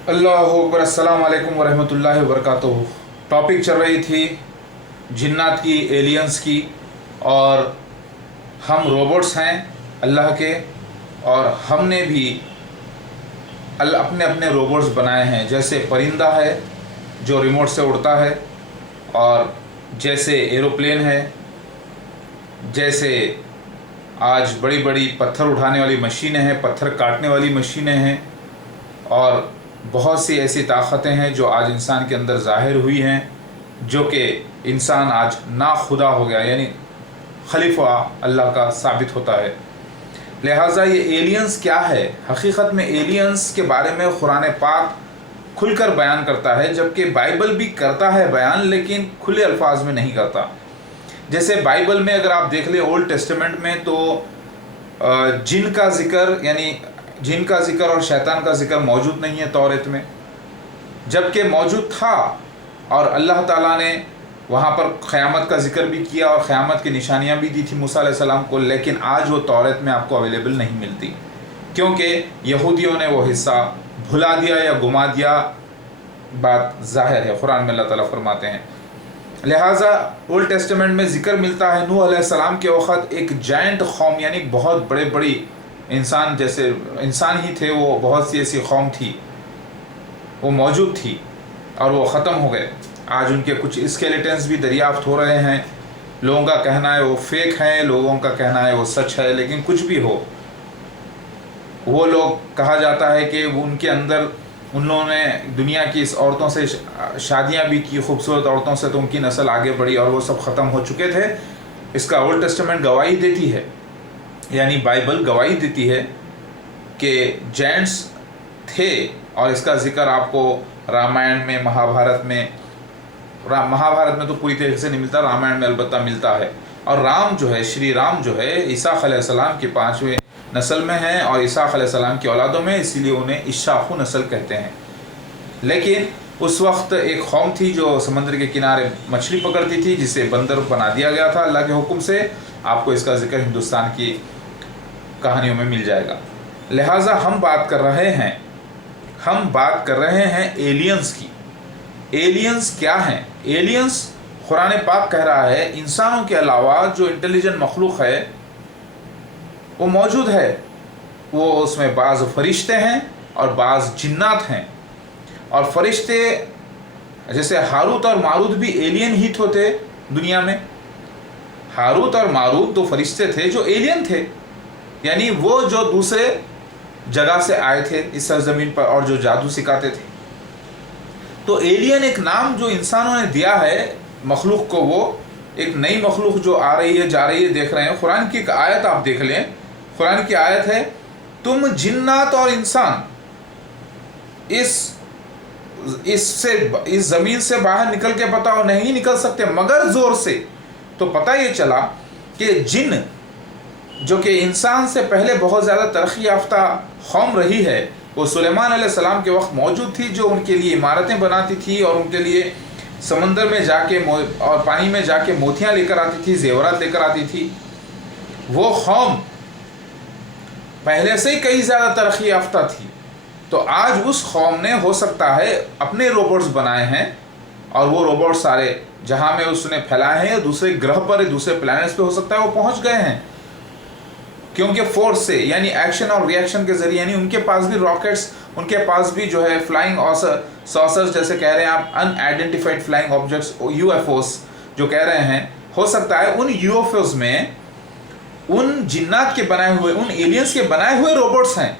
अल्लाह अकबर। अस्सलाम वालेकुम वरहमतुल्लाहि वबरकातुहू। टॉपिक चल रही थी जिन्नात की, एलियंस की, और हम रोबोट्स हैं अल्लाह के, और हमने भी अपने अपने रोबोट्स बनाए हैं। जैसे परिंदा है जो रिमोट से उड़ता है, और जैसे एरोप्लेन है, जैसे आज बड़ी बड़ी पत्थर उठाने वाली मशीनें हैं, पत्थर काटने वाली मशीनें हैं, और बहुत सी ऐसी ताकतें हैं जो आज इंसान के अंदर ज़ाहिर हुई हैं, जो कि इंसान आज ना खुदा हो गया, यानी खलीफा अल्लाह का साबित होता है। लिहाजा ये एलियंस क्या है, हकीकत में एलियंस के बारे में कुरान पाक खुलकर बयान करता है, जबकि बाइबल भी करता है बयान, लेकिन खुले अल्फाज में नहीं करता। जैसे बाइबल में अगर आप देख लें ओल्ड टेस्टामेंट में, तो जिन का जिक्र, यानी जिन का जिक्र और शैतान का जिक्र मौजूद नहीं है तौरात में, जबकि मौजूद था, और अल्लाह ताला ने वहाँ पर क़यामत का जिक्र भी किया और क़यामत की निशानियाँ भी दी थी मूसा अलैहिस्सलाम को, लेकिन आज वो तौरात में आपको अवेलेबल नहीं मिलती, क्योंकि यहूदियों ने वो हिस्सा भुला दिया या गुमा दिया। बात ज़ाहिर है, कुरान में अल्लाह ताला फरमाते हैं। लिहाजा ओल्ड टेस्टामेंट में ज़िक्र मिलता है नूह अलैहिस्सलाम के वक़्त एक जायंट कौम, यानी बहुत बड़े बड़ी इंसान, जैसे इंसान ही थे वो, बहुत सी ऐसी कौम थी वो मौजूद थी और वो ख़त्म हो गए। आज उनके कुछ स्केलेटन्स भी दरियाफ्त हो रहे हैं। लोगों का कहना है वो फेक हैं, लोगों का कहना है वो सच है, लेकिन कुछ भी हो, वो लोग कहा जाता है कि वो उनके अंदर, उन लोगों ने दुनिया की इस औरतों से शादियां भी की, खूबसूरत औरतों से, तो उनकी नस्ल आगे बढ़ी और वो सब ख़त्म हो चुके थे। इसका ओल्ड टेस्टामेंट गवाही देती है, यानी बाइबल गवाही देती है कि जेंट्स थे, और इसका जिक्र आपको रामायण में, महाभारत में, महाभारत में तो पूरी तरीके से नहीं मिलता, रामायण में अलबत्ता मिलता है। और राम जो है, श्री राम जो है, ईसाक अलैहिस्सलाम के 5वें नस्ल में हैं, और ईसाक अलैहिस्सलाम की औलादों में, इसीलिए उन्हें इशाखु नस्ल कहते हैं। लेकिन उस वक्त एक कौम थी जो समंदर के किनारे मछली पकड़ती थी, जिसे बंदर बना दिया गया था अल्लाह के हुक्म से। आपको इसका जिक्र हिंदुस्तान की कहानियों में मिल जाएगा। लिहाजा हम बात कर रहे हैं एलियंस की। एलियंस क्या हैं? एलियंस, कुरान पाक कह रहा है, इंसानों के अलावा जो इंटेलिजेंट मखलूक है वो मौजूद है। वो उसमें बाज़ फरिश्ते हैं और बाज़ जिन्नात हैं। और फरिश्ते जैसे हारूत और मारूत भी एलियन ही तो थे दुनिया में। हारूत और मारूत दो फरिश्ते थे जो एलियन थे, यानी वो जो दूसरे जगह से आए थे इस सरजमीन पर और जो जादू सिखाते थे। तो एलियन एक नाम जो इंसानों ने दिया है मखलूक को, वो एक नई मखलूक जो आ रही है, जा रही है, देख रहे हैं। कुरान की एक आयत आप देख लें, कुरान की आयत है, तुम जिन्नात और इंसान इस ज़मीन से बाहर निकल के बताओ, नहीं निकल सकते मगर ज़ोर से। तो पता ये चला कि जिन, जो कि इंसान से पहले बहुत ज़्यादा तरक्की याफ्ता कौम रही है, वो सुलेमान अलैहिस्सलाम के वक्त मौजूद थी, जो उनके लिए इमारतें बनाती थी और उनके लिए समंदर में जाके और पानी में जाके मोतियाँ लेकर आती थी, जेवरात लेकर आती थी। वो कौम पहले से ही कई ज़्यादा तरक्की याफ्ता थी। तो आज उस कौम ने, हो सकता है, अपने रोबोट्स बनाए हैं, और वो रोबोट सारे जहाँ में उसने फैलाए हैं, या दूसरे ग्रह पर, दूसरे प्लैनेट्स पे हो सकता है वो पहुँच गए हैं, क्योंकि फोर्स से, यानी एक्शन और रिएक्शन के ज़रिए, यानी उनके पास भी रॉकेट्स, उनके पास भी जो है फ्लाइंग सॉसर्स जैसे कह रहे हैं आप, अनआइडेंटिफाइड फ्लाइंग ऑब्जेक्ट्स, यूएफओस जो कह रहे हैं, हो सकता है उन यूएफओस में उन जिन्नात के बनाए हुए, उन एलियंस के बनाए हुए रोबोट्स हैं।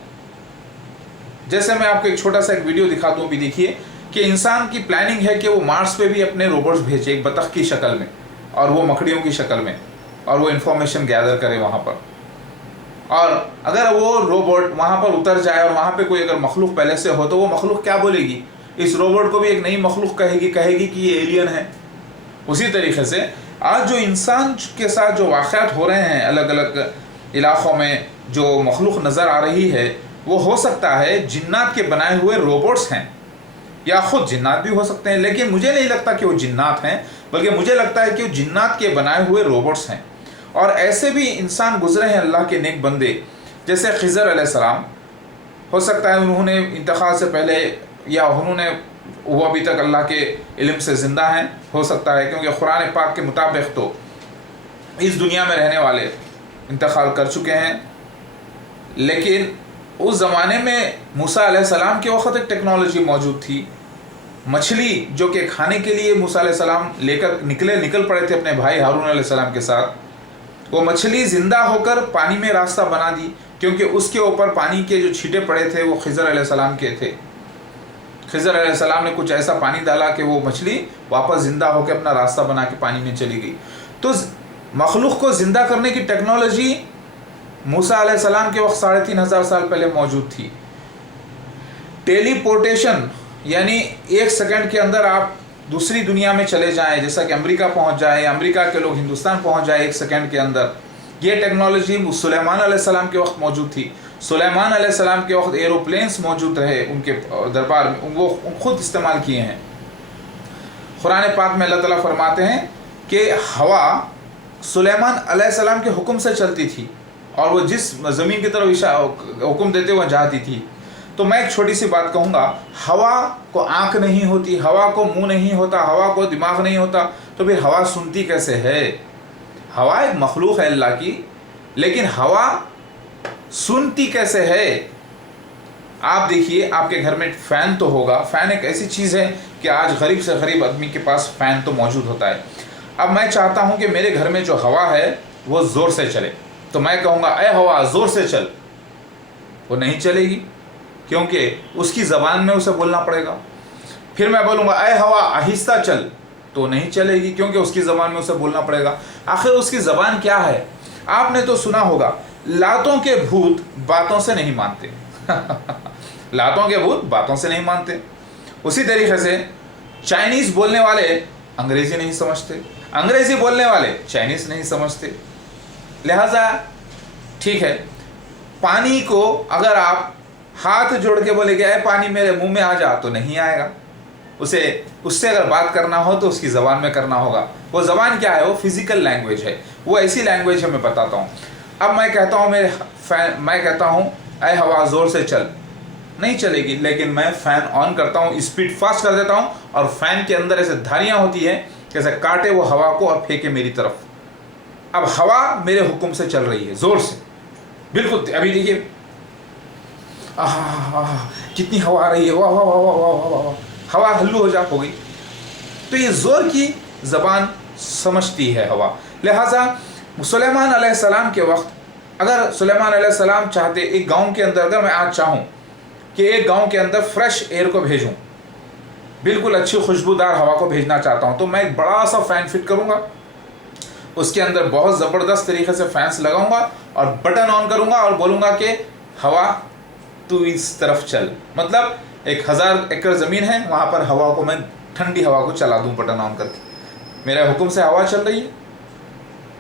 जैसे मैं आपको एक छोटा सा एक वीडियो दिखाता हूँ, भी देखिए कि इंसान की प्लानिंग है कि वो मार्स पे भी अपने रोबोट्स भेजे, एक बतख की शक्ल में और वो मकड़ियों की शक्ल में, और वो इन्फॉर्मेशन गैदर करे वहाँ पर। और अगर वो रोबोट वहाँ पर उतर जाए और वहाँ पे कोई अगर मखलूक पहले से हो, तो वो मखलूक क्या बोलेगी? इस रोबोट को भी एक नई मखलूक कहेगी कि ये एलियन है। उसी तरीके से आज जो इंसान के साथ जो वाक़यात हो रहे हैं अलग अलग इलाक़ों में, जो मखलूक नज़र आ रही है, वो हो सकता है जिन्नात के बनाए हुए रोबोट्स हैं, या ख़ुद जिन्नात भी हो सकते हैं, लेकिन मुझे नहीं लगता कि वो जिन्नात हैं, बल्कि मुझे लगता है कि वो जिन्नात के बनाए हुए रोबोट्स हैं। और ऐसे भी इंसान गुजरे हैं अल्लाह के नेक बंदे, जैसे खिज़र अलैहिस्सलाम, हो सकता है उन्होंने इंतकाल से पहले या उन्होंने वो अभी तक अल्लाह के इल्म से ज़िंदा हैं, हो सकता है, क्योंकि कुरान पाक के मुताबिक तो इस दुनिया में रहने वाले इंतकाल कर चुके हैं। लेकिन उस ज़माने में मूसा अलैहिस्सलाम के वक़्त एक टेक्नोलॉजी मौजूद थी। मछली जो कि खाने के लिए मूसा अलैहिस्सलाम लेकर निकल पड़े थे अपने भाई हारून अलैहिस्सलाम के साथ, वो मछली ज़िंदा होकर पानी में रास्ता बना दी, क्योंकि उसके ऊपर पानी के जो छींटे पड़े थे वो खिज़र अलैहिस्सलाम के थे। खिज़र अलैहिस्सलाम ने कुछ ऐसा पानी डाला कि वो मछली वापस ज़िंदा होकर अपना रास्ता बना के पानी में चली गई। तो मखलूक को ज़िंदा करने की टेक्नोलॉजी मूसा अलैहिस्सलाम के वक्त 3500 साल पहले मौजूद थी। टेलीपोर्टेशन यानी 1 सेकंड के अंदर आप दूसरी दुनिया में चले जाएं, जैसा कि अमेरिका पहुंच जाए, अमेरिका के लोग हिंदुस्तान पहुंच जाए 1 सेकंड के अंदर, ये टेक्नोलॉजी सुलेमान अलैहिस्सलाम के वक्त मौजूद थी। सुलेमान अलैहिस्सलाम के वक्त एरोप्लेन्स मौजूद रहे उनके दरबार में, वो खुद इस्तेमाल किए हैं। कुरान पाक में अल्लाह ताला फरमाते हैं कि हवा सुलेमान अलैहिस्सलाम के हुक्म से चलती थी और वो जिस ज़मीन की तरफ हुक्म देते हुए जाती थी। तो मैं एक छोटी सी बात कहूँगा, हवा को आँख नहीं होती, हवा को मुंह नहीं होता, हवा को दिमाग नहीं होता, तो फिर हवा सुनती कैसे है? हवा एक मखलूक है अल्लाह की, लेकिन हवा सुनती कैसे है? आप देखिए, आपके घर में फ़ैन तो होगा। फ़ैन एक ऐसी चीज़ है कि आज गरीब से गरीब आदमी के पास फ़ैन तो मौजूद होता है। अब मैं चाहता हूँ कि मेरे घर में जो हवा है वो ज़ोर से चले, तो मैं कहूँगा ए हवा ज़ोर से चल, वो नहीं चलेगी, क्योंकि उसकी ज़बान में उसे बोलना पड़ेगा। फिर मैं बोलूँगा ए हवा आहिस्ता चल, तो नहीं चलेगी, क्योंकि उसकी ज़बान में उसे बोलना पड़ेगा। आखिर उसकी ज़बान क्या है? आपने तो सुना होगा, लातों के भूत बातों से नहीं मानते लातों के भूत बातों से नहीं मानते। उसी तरीके से चाइनीज़ बोलने वाले अंग्रेज़ी नहीं समझते, अंग्रेज़ी बोलने वाले चाइनीज़ नहीं समझते। लिहाजा ठीक है, पानी को अगर आप हाथ जोड़ के बोलेंगे ए पानी मेरे मुंह में आ जा, तो नहीं आएगा। उससे अगर बात करना हो तो उसकी ज़बान में करना होगा। वो ज़बान क्या है? वो फिज़िकल लैंग्वेज है, वो ऐसी लैंग्वेज है, मैं बताता हूँ। अब मैं कहता हूँ मैं कहता हूँ ए हवा ज़ोर से चल, नहीं चलेगी, लेकिन मैं फ़ैन ऑन करता हूँ, स्पीड फास्ट कर देता हूँ, और फ़ैन के अंदर ऐसे धारियाँ होती हैं जैसे काटे वो हवा को और फेंके मेरी तरफ। अब हवा मेरे हुक्म से चल रही है ज़ोर से, बिल्कुल। अभी देखिए कितनी हवा आ रही है, वाह वाह वाह वाह वाह वाह वाह, हवा हल्लू हो गई। तो ये ज़ोर की ज़बान समझती है हवा। लिहाजा सुलेमान अलैहिस्सलाम के वक्त, अगर सुलेमान अलैहिस्सलाम चाहते एक गांव के अंदर, अगर मैं आज चाहूँ कि एक गांव के अंदर फ्रेश एयर को भेजूँ, बिल्कुल अच्छी खुशबूदार हवा को भेजना चाहता हूँ, तो मैं एक बड़ा सा फ़ैन फिट करूँगा, उसके अंदर बहुत ज़बरदस्त तरीके से फैंस लगाऊंगा और बटन ऑन करूंगा और बोलूँगा कि हवा तू इस तरफ चल। मतलब 1000 एकड़ ज़मीन है, वहाँ पर हवा को मैं, ठंडी हवा को चला दूँ बटन ऑन करके, मेरे हुक्म से हवा चल रही है।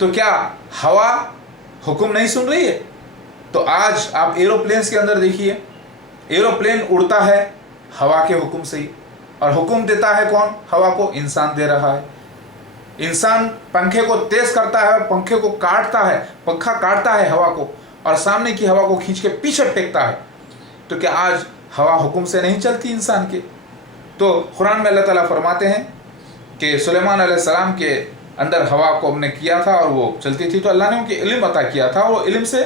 तो क्या हवा हुक्म नहीं सुन रही है? तो आज आप एरोप्लेन्स के अंदर देखिए, एरोप्लेन उड़ता है हवा के हुक्म से ही, और हुक्म देता है कौन? हवा को। इंसान दे रहा है। इंसान पंखे को तेज़ करता है और पंखे को काटता है, पंखा काटता है हवा को, और सामने की हवा को खींच के पीछे फेंकता है। तो क्या आज हवा हुक्म से नहीं चलती इंसान के? तो कुरान में अल्लाह ताला फरमाते हैं कि सुलेमान अलैहिस्सलाम के अंदर हवा को हमने किया था और वो चलती थी, तो अल्लाह ने उनके इल्म अता किया था, वो इल्म से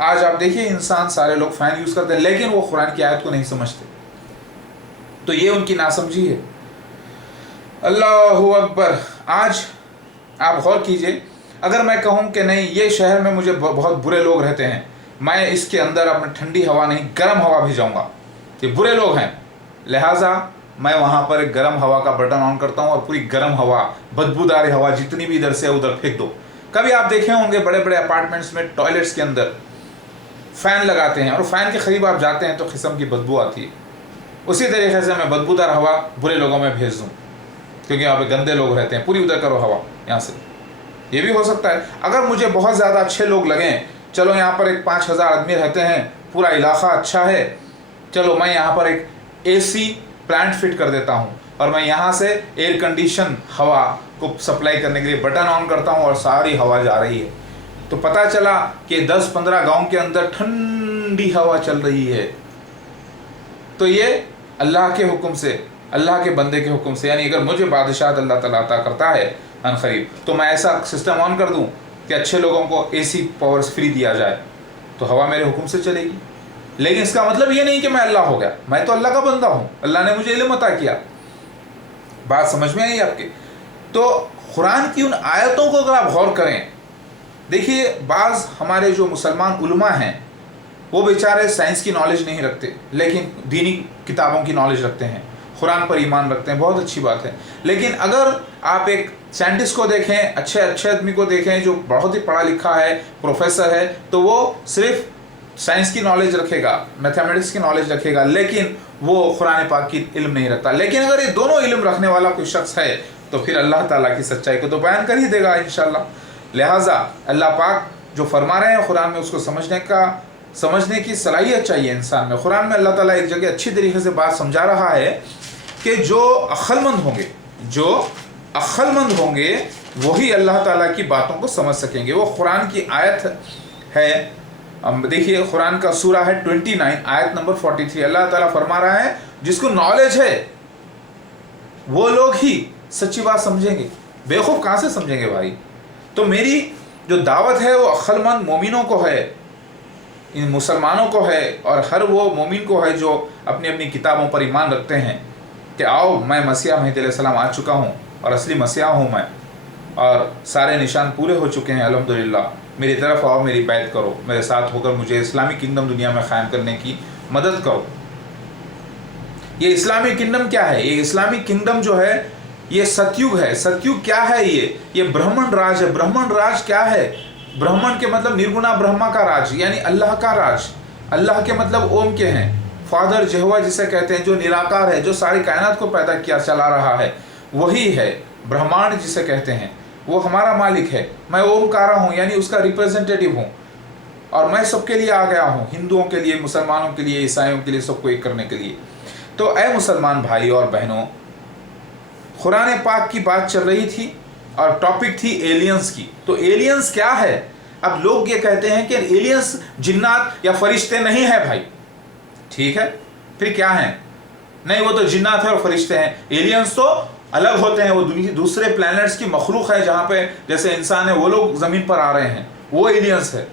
आज आप देखिए इंसान, सारे लोग फ़ैन यूज़ करते हैं, लेकिन वो कुरान की आयत को नहीं समझते। तो ये उनकी नासमझी है। अल्लाहु अकबर। आज आप गौर कीजिए, अगर मैं कहूँ कि नहीं ये शहर में मुझे बहुत बुरे लोग रहते हैं, मैं इसके अंदर अपनी ठंडी हवा नहीं गर्म हवा भेजाऊँगा, ये बुरे लोग हैं, लिहाजा मैं वहाँ पर एक गर्म हवा का बटन ऑन करता हूँ और पूरी गर्म हवा, बदबूदार हवा जितनी भी इधर से उधर फेंक दो। कभी आप देखे होंगे बड़े बड़े अपार्टमेंट्स में टॉयलेट्स के अंदर फ़ैन लगाते हैं, और फ़ैन के करीब आप जाते हैं तो किस्म की बदबू आती है। उसी तरीके से मैं बदबूदार हवा बुरे लोगों में भेज दूँ, क्योंकि यहाँ पे गंदे लोग रहते हैं, पूरी उधर करो हवा यहाँ से। ये भी हो सकता है। अगर मुझे बहुत ज़्यादा अच्छे लोग लगें, चलो यहाँ पर एक 5000 आदमी रहते हैं, पूरा इलाका अच्छा है, चलो मैं यहाँ पर एक AC प्लांट फिट कर देता हूँ और मैं यहाँ से एयर कंडीशन हवा को सप्लाई करने के लिए बटन ऑन करता हूँ और सारी हवा जा रही है। तो पता चला कि 10-15 गांव के अंदर ठंडी हवा चल रही है। तो ये अल्लाह के हुक्म से, अल्लाह के बंदे के हुक्म से, यानी अगर मुझे बादशाहत अल्लाह ताला अता करता है अन करीब, तो मैं ऐसा सिस्टम ऑन कर दूं कि अच्छे लोगों को AC पावर्स फ्री दिया जाए, तो हवा मेरे हुक्म से चलेगी। लेकिन इसका मतलब ये नहीं कि मैं अल्लाह हो गया, मैं तो अल्लाह का बंदा हूँ, अल्लाह ने मुझे इल्म अता किया। बात समझ में आई आपके? तो कुरान की उन आयतों को अगर आप गौर करें, देखिए बाज़ हमारे जो मुसलमान उलमा हैं वो बेचारे साइंस की नॉलेज नहीं रखते, लेकिन दीनी किताबों की नॉलेज रखते हैं, कुरान पर ईमान रखते हैं, बहुत अच्छी बात है। लेकिन अगर आप एक साइंटिस्ट को देखें, अच्छे आदमी को देखें जो बहुत ही पढ़ा लिखा है, प्रोफेसर है, तो वो सिर्फ साइंस की नॉलेज रखेगा, मैथमेटिक्स की नॉलेज रखेगा, लेकिन वो कुरान पाक की इल्म नहीं रखता। लेकिन अगर ये दोनों इल्म रखने वाला कोई शख्स है तो फिर अल्लाह ताला की सच्चाई को तो बयान कर ही देगा इंशाल्लाह। लिहाजा अल्लाह पाक जो फरमा रहे हैं कुरान में, उसको समझने की सलाहियत चाहिए इंसान में। कुरान में अल्लाह ताला एक जगह अच्छी तरीके से बात समझा रहा है कि जो अक्लमंद होंगे वही अल्लाह ताला की बातों को समझ सकेंगे। वो कुरान की आयत है, देखिए कुरान का सूरा है 29 आयत नंबर 43। अल्लाह ताला फरमा रहा है जिसको नॉलेज है वो लोग ही सच्ची बात समझेंगे, बेवकूफ़ कहाँ से समझेंगे भाई। तो मेरी जो दावत है वो अक्लमंद मोमिनों को है, इन मुसलमानों को है, और हर वो मोमिन को है जो अपनी अपनी किताबों पर ईमान रखते हैं कि आओ मैं मसीह महदी अलैहिस्सलाम आ चुका हूँ और असली मसीहा हूँ मैं, और सारे निशान पूरे हो चुके हैं अल्हम्दुलिल्लाह, मेरी तरफ आओ, मेरी बैत करो, मेरे साथ होकर मुझे इस्लामिक किंगडम दुनिया में क़ायम करने की मदद करो। ये इस्लामिक किंगडम क्या है? ये इस्लामिक किंगडम जो है ये सतयुग है। सतयुग क्या है? ये ब्राह्मण राज है। ब्राह्मण राज क्या है? ब्राह्मण के मतलब निर्गुणा ब्रह्मा का राज, यानी अल्लाह का राज। अल्लाह के मतलब ओम के हैं, फादर जहवा जिसे कहते हैं, जो निराकार है, जो सारी कायनात को पैदा किया चला रहा है, वही है ब्रह्मांड जिसे कहते हैं, वो हमारा मालिक है। मैं ओमकारा हूँ, यानी उसका रिप्रेजेंटेटिव हूँ, और मैं सबके लिए आ गया हूँ, हिंदुओं के लिए, मुसलमानों के लिए, ईसाइयों के लिए, सबको एक करने के लिए। तो ऐ मुसलमान भाई और बहनों, कुरान पाक की बात चल रही थी और टॉपिक थी एलियंस की। तो एलियंस क्या है? अब लोग ये कहते हैं कि एलियंस जिन्नात या फरिश्ते नहीं है भाई, ठीक है, फिर क्या है? नहीं, वो तो जिन्नात है और फरिश्ते हैं। एलियंस तो अलग होते हैं, वो दूसरे प्लैनेट्स की मखलूक है, जहाँ पे जैसे इंसान है वो लोग ज़मीन पर आ रहे हैं, वो एलियंस है।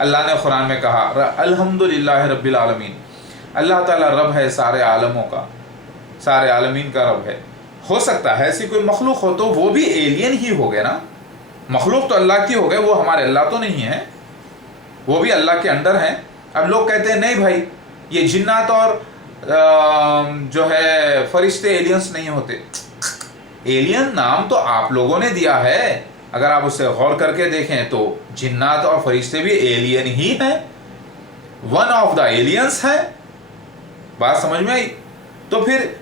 अल्लाह ने कुरान में कहा अल्हम्दुलिल्लाह रब्बिल आलमीन, अल्लाह ताला रब है सारे आलमों का, सारे आलमीन का रब है। हो सकता है ऐसी कोई मखलूक हो तो वो भी एलियन ही हो गए ना, मखलूक तो अल्लाह की हो गए, वो हमारे अल्लाह तो नहीं है, वो भी अल्लाह के अंडर हैं। अब लोग कहते हैं नहीं भाई, ये जिन्नात और जो है फरिश्ते एलियंस नहीं होते। एलियन नाम तो आप लोगों ने दिया है, अगर आप उसे गौर करके देखें तो जिन्नात और फरिश्ते भी एलियन ही हैं, वन ऑफ द एलियंस है। बात समझ में आई? तो फिर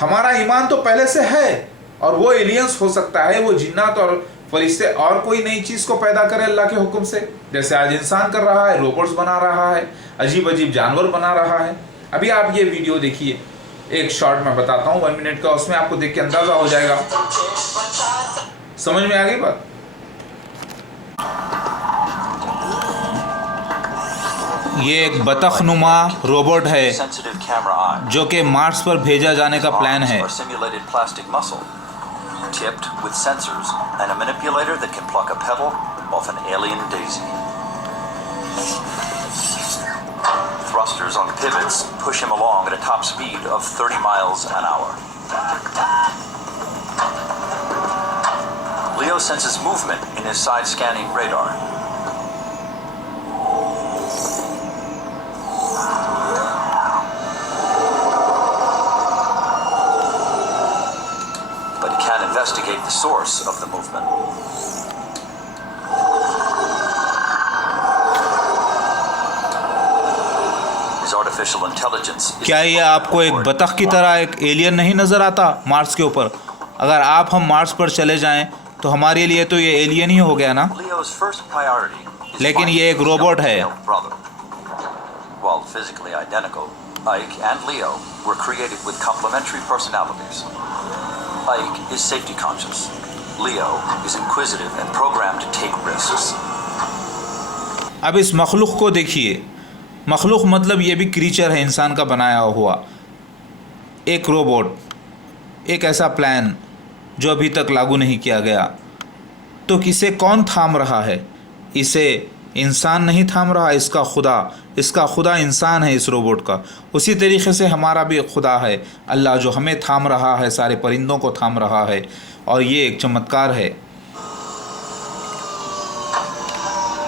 हमारा ईमान तो पहले से है, और वो एलियंस हो सकता है, वो जिन्नात और फरिश्ते और कोई नई चीज़ को पैदा करे अल्लाह के हुक्म से, जैसे आज इंसान कर रहा है, रोबोट्स बना रहा है, अजीब अजीब जानवर बना रहा है। अभी आप ये वीडियो देखिए, एक शॉर्ट में बताता हूँ 1 मिनट का, उसमें आपको देख के अंदाज़ा हो जाएगा। समझ में आ गई बात? ये एक बतखनुमा रोबोट है जो कि मार्स पर भेजा जाने का प्लान है। Tipped with sensors and a manipulator that can pluck a pebble off an alien daisy. Thrusters on pivots push him along at a top speed of 30 miles an hour. Leo senses movement in his side-scanning radar. Investigate the source of the movement. His artificial intelligence. क्या ये आपको एक बतख की तरह एक alien नहीं नज़र आता मार्स के ऊपर? अगर हम मार्स पर चले जाएं तो हमारे लिए तो ये एलियन ही हो गया ना, लेकिन ये एक रोबोट है। While physically identical, Ike and Leo were created with complementary personalities. Ike is safety conscious. Leo is inquisitive and programmed to take risks. अब इस मखलूक को देखिए, مخلوق مطلب یہ بھی کریچر ہے انسان کا بنایا ہوا، ایک روبوٹ، ایک ایسا پلان جو ابھی تک لاگو نہیں کیا گیا، تو کسے کون تھام رہا ہے؟ اسے انسان نہیں تھام رہا، اس کا خدا انسان ہے اس روبوٹ کا۔ اسی طریقے سے ہمارا بھی خدا ہے اللہ، جو ہمیں تھام رہا ہے، سارے پرندوں کو تھام رہا ہے، اور یہ ایک چمتکار ہے۔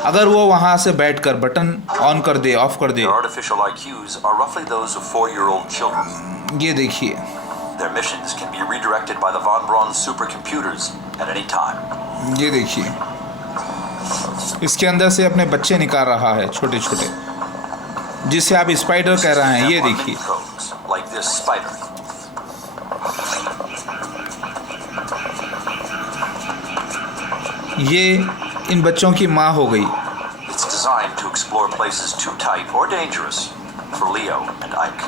اگر وہ وہاں سے بیٹھ کر بٹن آن کر دے، آف کر دے، Their artificial IQs are roughly those of 4-year-old children. یہ دیکھیے، Their missions can be redirected by the Von Braun supercomputers at any time. یہ دیکھیے، اس کے اندر سے اپنے بچے نکال رہا ہے چھوٹے چھوٹے، جسے آپ اسپائڈر کہہ رہے ہیں۔ یہ دیکھیے، Codes, like this spider. یہ ان بچوں کی ماں ہو گئی۔ It's designed to explore places too tight or dangerous for Leo and Ike.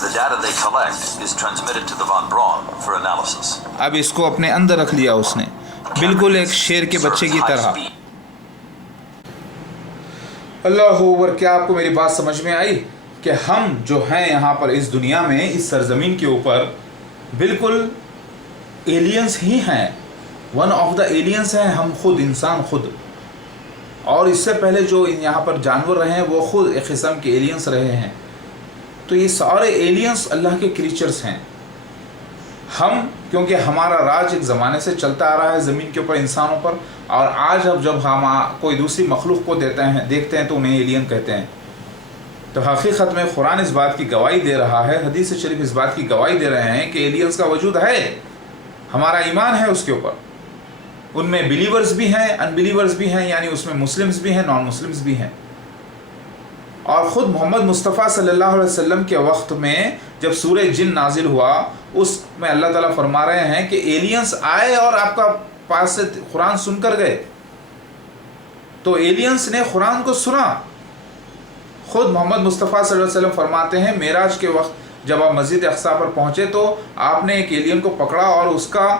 The data they collect is transmitted to the Von Braun for analysis. اب اس کو اپنے اندر رکھ لیا اس نے، بالکل ایک شیر کے بچے کی طرح۔ اللہ اکبر، کیا آپ کو میری بات سمجھ میں آئی کہ ہم جو ہیں یہاں پر اس دنیا میں، اس سرزمین کے اوپر، بالکل ایلینز ہی ہیں، ون آف دا ایلینز ہیں ہم خود، انسان خود۔ اور اس سے پہلے جو یہاں پر جانور رہے ہیں وہ خود ایک قسم کے ایلینز رہے ہیں۔ تو یہ سارے ایلینز اللہ کے کریچرز ہیں۔ ہم کیونکہ ہمارا راج ایک زمانے سے چلتا آ رہا ہے زمین کے اوپر، انسانوں پر، اور آج اب جب ہم کوئی دوسری مخلوق کو دیکھتے ہیں تو انہیں ایلین کہتے ہیں۔ تو حقیقت میں قرآن اس بات کی گواہی دے رہا ہے، حدیث شریف اس بات کی گواہی دے رہے ہیں کہ ایلینز کا وجود ہے، ہمارا ایمان ہے اس کے اوپر۔ ان میں بلیورز بھی ہیں، ان بلیورز بھی ہیں، یعنی اس میں مسلمز بھی ہیں، نان مسلمز بھی ہیں۔ اور خود محمد مصطفیٰ صلی اللہ علیہ وسلم کے وقت میں جب سورہ جن نازل ہوا، اس میں اللہ تعالیٰ فرما رہے ہیں کہ ایلینز آئے اور آپ کا پاس سے قرآن سن کر گئے۔ تو ایلینز نے قرآن کو سنا۔ خود محمد مصطفیٰ صلی اللہ علیہ وسلم فرماتے ہیں معراج کے وقت جب آپ مسجد اقصیٰ پر پہنچے تو آپ نے ایک ایلین کو پکڑا اور اس کا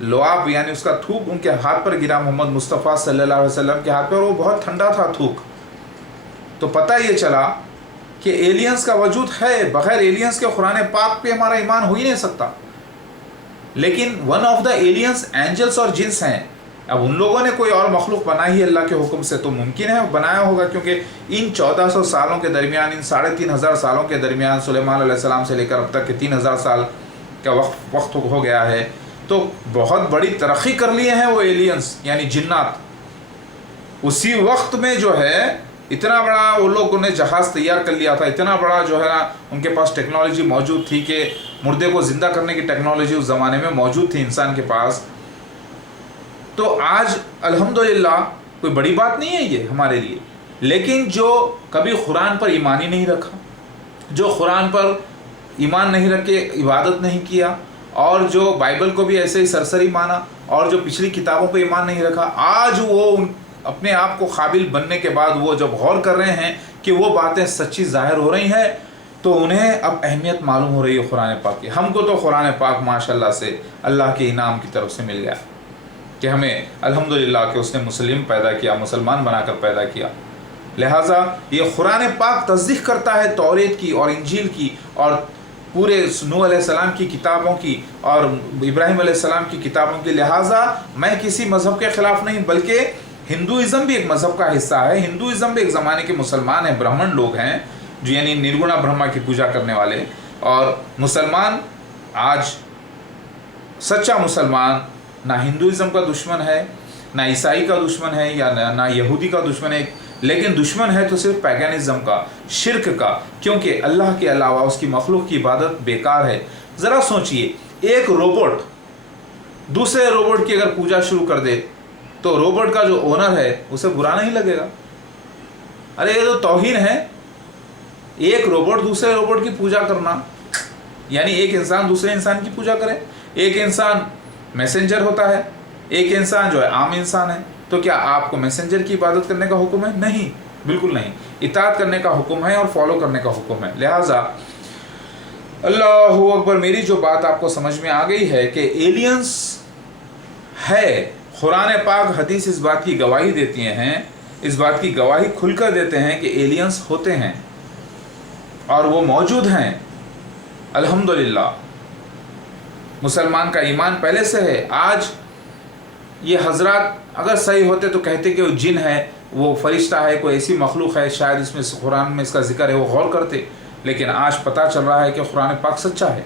لعاب یعنی اس کا تھوک ان کے ہاتھ پر گرا، محمد مصطفیٰ صلی اللہ علیہ وسلم کے ہاتھ پر، اور وہ بہت ٹھنڈا تھا تھوک۔ تو پتہ یہ چلا کہ ایلینز کا وجود ہے، بغیر ایلینز کے قرآن پاک پہ ہمارا ایمان ہو ہی نہیں سکتا۔ لیکن one of the aliens angels اور جنس ہیں۔ اب ان لوگوں نے کوئی اور مخلوق بنائی ہے اللہ کے حکم سے تو ممکن ہے بنایا ہوگا، کیونکہ ان 1400 سالوں کے درمیان، ان 3500 سالوں کے درمیان، سلیمان علیہ السلام سے لے کر اب تک کے 3000 سال کا وقت ہو گیا ہے، تو بہت بڑی ترقی کر لیے ہیں وہ ایلینز یعنی جنات۔ اسی وقت میں جو ہے اتنا بڑا وہ لوگوں نے جہاز تیار کر لیا تھا، اتنا بڑا جو ہے نا ان کے پاس ٹیکنالوجی موجود تھی کہ مردے کو زندہ کرنے کی ٹیکنالوجی اس زمانے میں موجود تھی انسان کے پاس۔ تو آج الحمدللہ کوئی بڑی بات نہیں ہے یہ ہمارے لیے، لیکن جو کبھی قرآن پر ایمان ہی نہیں رکھا، جو قرآن پر ایمان نہیں رکھ کے عبادت نہیں کیا، اور جو بائبل کو بھی ایسے ہی سرسری مانا، اور جو پچھلی کتابوں پہ ایمان نہیں رکھا، آج وہ اپنے آپ کو قابل بننے کے بعد وہ جب غور کر رہے ہیں کہ وہ باتیں سچی ظاہر ہو رہی ہیں، تو انہیں اب اہمیت معلوم ہو رہی ہے قرآن پاک کی۔ ہم کو تو قرآن پاک ماشاءاللہ سے اللہ کے انعام کی طرف سے مل گیا کہ ہمیں الحمدللہ کہ اس نے مسلم پیدا کیا، مسلمان بنا کر پیدا کیا۔ لہٰذا یہ قرآن پاک تصدیق کرتا ہے توریت کی اور انجیل کی اور پورے نوح علیہ السلام کی کتابوں کی اور ابراہیم علیہ السلام کی کتابوں کی۔ لہٰذا میں کسی مذہب کے خلاف نہیں، بلکہ ہندوازم بھی ایک مذہب کا حصہ ہے۔ ہندوازم بھی ایک زمانے کے مسلمان ہیں، برہمن لوگ ہیں جو یعنی نرگنا برہما کی پوجا کرنے والے، اور مسلمان آج سچا مسلمان نہ ہندوازم کا دشمن ہے، نہ عیسائی کا دشمن ہے، یا نہ یہودی کا دشمن ہے، لیکن دشمن ہے تو صرف پیگنزم کا، شرک کا، کیونکہ اللہ کے علاوہ اس کی مخلوق کی عبادت بیکار ہے۔ ذرا سوچئے، ایک روبوٹ دوسرے روبوٹ کی اگر پوجا شروع کر دے تو روبوٹ کا جو اونر ہے اسے برا نہیں لگے گا؟ ارے یہ تو توہین ہے، ایک روبوٹ دوسرے روبوٹ کی پوجا کرنا، یعنی ایک انسان دوسرے انسان کی پوجا کرے۔ ایک انسان میسنجر ہوتا ہے، ایک انسان جو ہے عام انسان ہے، تو کیا آپ کو میسنجر کی عبادت کرنے کا حکم ہے؟ نہیں، بالکل نہیں، اطاعت کرنے کا حکم ہے اور فالو کرنے کا حکم ہے۔ لہٰذا اللہ اکبر، میری جو بات آپ کو سمجھ میں آ گئی ہے کہ ایلینز ہے، قرآن پاک حدیث اس بات کی گواہی دیتی ہیں इस बात की गवाही खुलकर देते हैं कि एलियंस होते हैं और वो मौजूद हैं। अल्हम्दुलिल्लाह, मुसलमान का ईमान पहले से है। आज ये हजरात अगर सही होते तो कहते कि वो जिन है, वो फरिश्ता है, कोई ऐसी मखलूक है, शायद इसमें कुरान में इसका जिक्र है, वो गौर करते। लेकिन आज पता चल रहा है कि कुरान पाक सच्चा है।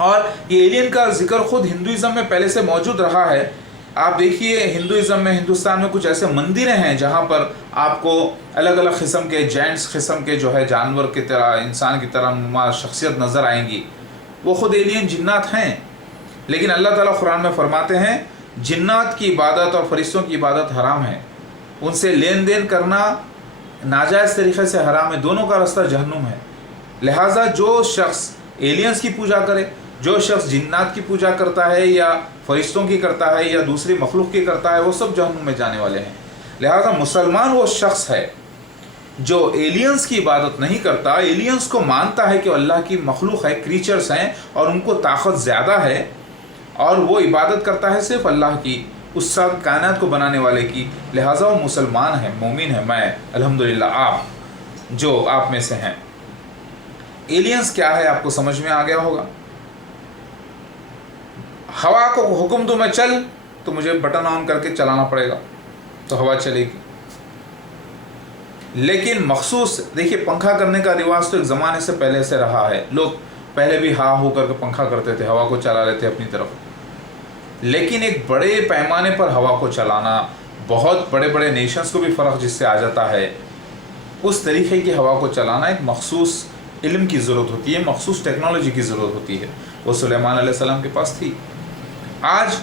और ये एलियन का जिक्र खुद हिंदुइज़्म में पहले से मौजूद रहा है। आप देखिए हिंदुइज़्म में, हिंदुस्तान में कुछ ऐसे मंदिरें हैं जहाँ पर आपको अलग अलग किस्म के जेंट्स किस्म के जो है जानवर की तरह, इंसान की तरह नुमा शख्सियत नज़र आएंगी। वो ख़ुद एलियन जिन्नात हैं। लेकिन अल्लाह ताला कुरान में फरमाते हैं जिन्नात की इबादत और फरिश्तों की इबादत हराम है, उनसे लेन देन करना नाजायज़ तरीक़े से हराम है, दोनों का रास्ता जहन्नुम है। लिहाजा जो शख्स एलियंस की पूजा करे, जो शख्स जिन्नात की पूजा करता है या फरिश्तों की करता है या दूसरी मखलूक की करता है, वो सब जहन्नुम में जाने वाले हैं। लिहाजा मुसलमान वो शख्स है जो एलियंस की इबादत नहीं करता, एलियंस को मानता है कि अल्लाह की मखलूक है, क्रीचर्स हैं और उनको ताकत ज़्यादा है, और वो इबादत करता है सिर्फ अल्लाह की, उस सब कायनात को बनाने वाले की। लिहाजा वो मुसलमान है, मोमिन है। मैं अल्हम्दुलिल्लाह, आप जो आप में से हैं। एलियंस क्या है आपको समझ में आ गया होगा। हवा को हुक्म दूँ मैं चल, तो मुझे बटन ऑन करके चलाना पड़ेगा तो हवा चलेगी। लेकिन मखसूस देखिए, पंखा करने का रिवाज तो एक ज़माने से पहले से रहा है। लोग पहले भी हा हो करके पंखा करते थे, हवा को चला लेते अपनी तरफ। लेकिन एक बड़े पैमाने पर हवा को चलाना, बहुत बड़े बड़े नेशंस को भी फ़र्क जिससे आ जाता है, उस तरीके की हवा को चलाना एक मखसूस इल्म की ज़रूरत होती है, मखसूस टेक्नोलॉजी की ज़रूरत होती है। वो सुलेमान अलैहिस्सलाम के पास थी। आज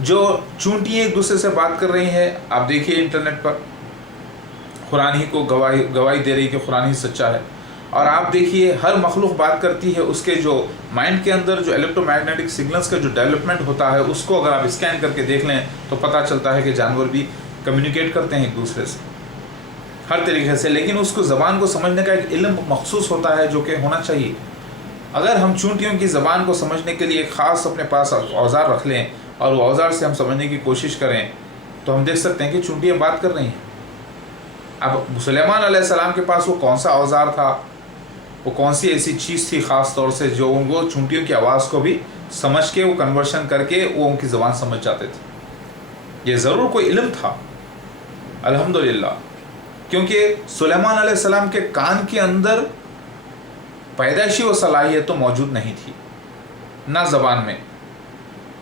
जो चूंटियाँ एक दूसरे से बात कर रही हैं, आप देखिए इंटरनेट पर, कुरान ही को गवाही दे रही कि कुरान ही सच्चा है। और आप देखिए हर मखलूक बात करती है, उसके जो माइंड के अंदर जो इलेक्ट्रोमैग्नेटिक सिग्नल्स का जो डेवलपमेंट होता है, उसको अगर आप स्कैन करके देख लें तो पता चलता है कि जानवर भी कम्युनिकेट करते हैं एक दूसरे से हर तरीके से। लेकिन उसको ज़बान को समझने का एक इल्म मखसूस होता है जो कि होना चाहिए। अगर हम चूंटियों की ज़बान को समझने के लिए एक ख़ास अपने पास औज़ार रख लें और वो औज़ार से हम समझने की कोशिश करें, तो हम देख सकते हैं कि चूंटियाँ बात कर रही हैं। अब सुलेमान अलैहिस्सलाम के पास वो कौन सा औज़ार था, वो कौन सी ऐसी चीज़ थी ख़ास तौर से जो वो चूंटियों की आवाज़ को भी समझ के वो कन्वर्शन करके वो उनकी ज़बान समझ जाते थे। ये ज़रूर कोई इल्म था अल्हम्दुलिल्लाह, क्योंकि सुलेमान अलैहिस्सलाम के कान के अंदर पैदाइशी वो सलाहियत तो मौजूद नहीं थी ना ज़बान में,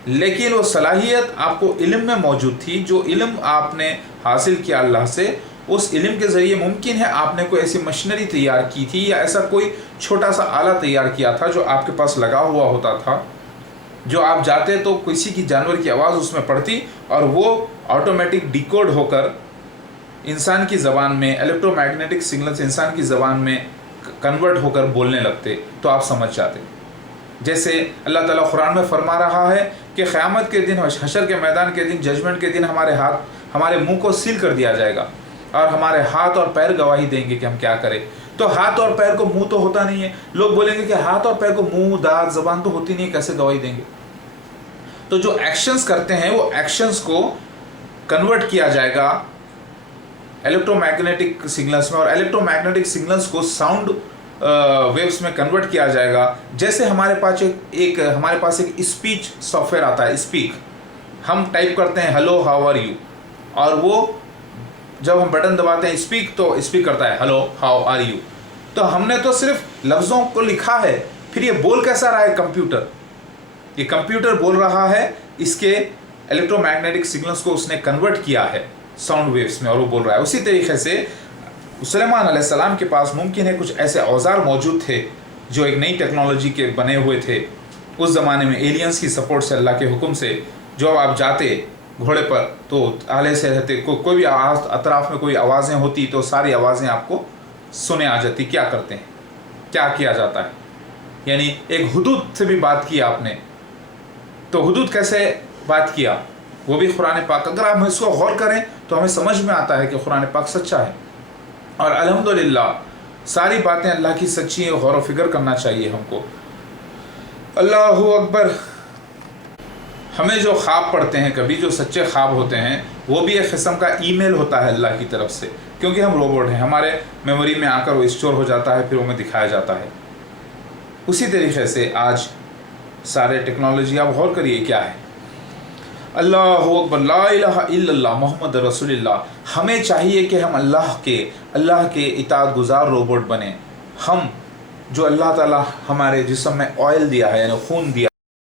लेकिन वो सलाहियत आपको इल्म में मौजूद थी। जो इल्म आपने हासिल किया अल्लाह से, उस इल्म के ज़रिए मुमकिन है आपने कोई ऐसी मशीनरी तैयार की थी या ऐसा कोई छोटा सा आला तैयार किया था जो आपके पास लगा हुआ होता था, जो आप जाते तो किसी की जानवर की आवाज़ उसमें पड़ती और वो ऑटोमेटिक डिकोड होकर इंसान की ज़बान में, इलेक्ट्रोमैग्नेटिक सिग्नल्स इंसान की ज़बान में कन्वर्ट होकर बोलने लगते, तो आप समझ जाते। जैसे अल्लाह ताला कुरान में फरमा रहा है कि क़यामत के दिन, हशर के मैदान के दिन, जजमेंट के दिन हमारे मुंह को सील कर दिया जाएगा और हमारे हाथ और पैर गवाही देंगे कि हम क्या करें। तो हाथ और पैर को मुंह तो होता नहीं है, लोग बोलेंगे कि हाथ और पैर को मुंह, दांत, ज़बान तो होती नहीं है, कैसे गवाही देंगे। तो जो एक्शंस करते हैं वो एक्शंस को कन्वर्ट किया जाएगा इलेक्ट्रोमैग्नेटिक सिग्नल्स में, और इलेक्ट्रोमैग्नेटिक सिग्नल्स को साउंड वेव्स में कन्वर्ट किया जाएगा। जैसे हमारे पास एक स्पीच सॉफ्टवेयर आता है, स्पीक, हम टाइप करते हैं हेलो हाउ आर यू, और वो जब हम बटन दबाते हैं स्पीक, तो स्पीक करता है हेलो हाउ आर यू। तो हमने तो सिर्फ लफ्ज़ों को लिखा है, फिर ये बोल कैसा रहा है कंप्यूटर, ये कंप्यूटर बोल रहा है, इसके इलेक्ट्रोमैग्नेटिक सिग्नल्स को उसने कन्वर्ट किया है साउंड वेव्स में और वो बोल रहा है। उसी तरीके से सुलेमान अलैहिस्सलाम के पास मुमकिन है कुछ ऐसे औज़ार मौजूद थे जो एक नई टेक्नोलॉजी के बने हुए थे उस ज़माने में, एलियंस की सपोर्ट से, अल्लाह के हुक्म से। जो आप जाते घोड़े पर तो आले से रहते, कोई भी आवाज़, अतराफ़ में कोई आवाज़ें होती तो सारी आवाज़ें आपको सुने आ जाती, क्या करते हैं, क्या किया जाता है। यानी एक हुदूद से भी बात की आपने, तो हुदूद कैसे बात किया वो भी कुरान पाक, अगर हम इसको गौर करें तो हमें समझ में आता है कि कुरान पाक सच्चा है। और अल्हम्दुलिल्लाह सारी बातें अल्लाह की सच्ची है, गौर व फिक्र करना चाहिए हमको। अल्लाहु अकबर। हमें जो ख्वाब पढ़ते हैं, कभी जो सच्चे ख्वाब होते हैं وہ بھی ایک قسم کا ای میل ہوتا ہے اللہ کی طرف سے، کیونکہ ہم روبوٹ ہیں، ہمارے میموری میں آ کر وہ اسٹور ہو جاتا ہے، پھر وہ ہمیں دکھایا جاتا ہے۔ اسی طریقے سے آج سارے ٹیکنالوجی، آپ غور کریے کیا ہے، اللہ اکبر، لا الہ الا اللہ محمد رسول اللہ۔ ہمیں چاہیے کہ ہم اللہ کے اطاعت گزار روبوٹ بنیں، ہم جو اللہ تعالیٰ ہمارے جسم میں آئل دیا ہے، یعنی خون دیا